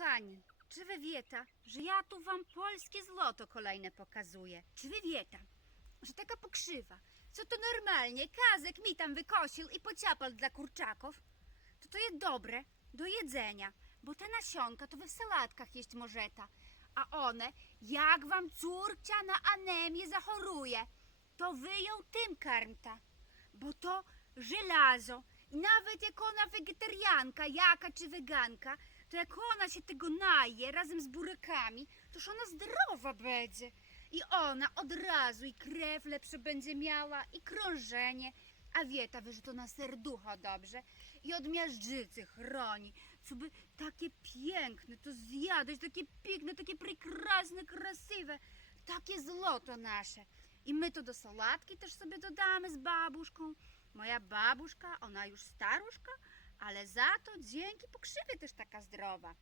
Kochani, czy wy wieta, że ja tu wam polskie złoto kolejne pokazuję? Czy wy wieta, że taka pokrzywa, co to normalnie Kazek mi tam wykosił i pociapał dla kurczaków, to to jest dobre do jedzenia, bo te nasionka to wy w sałatkach jeść możeta, a one, jak wam córcia na anemię zachoruje, to wy ją tym karmta, bo to żelazo. I nawet jak ona wegetarianka, jaka czy weganka, to jak ona się tego naje razem z burykami, toż ona zdrowa będzie. I ona od razu i krew lepsze będzie miała, i krążenie, a wieta, wy, że to na serducho dobrze i od miażdżycy chroni, co by takie piękne to zjadać, takie piękne, takie prekrasne, krasiwe, takie złoto nasze. I my to do sałatki też sobie dodamy z babuszką. Moja babuszka, ona już staruszka, ale za to dzięki pokrzywie też taka zdrowa.